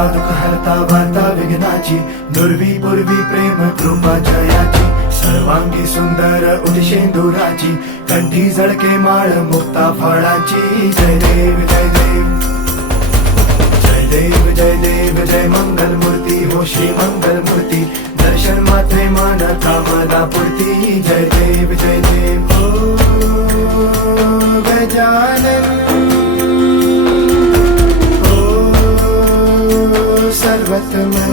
हरता दुःख हरता वार्ता विघ्नाची, दुर्वी पूर्वी प्रेम कृपा जयाची, सर्वांगी सुंदर उदिशेंदुराची, कंठी झळके माळ मुक्ता फळाची. जय देव जय देव जय देव जय देव जय मंगल मूर्ती हो श्री मंगल मूर्ती, दर्शन मात्रे मान कामना पूर्ती. जय देव जय देव ओ गजानन ओ सर्वतमन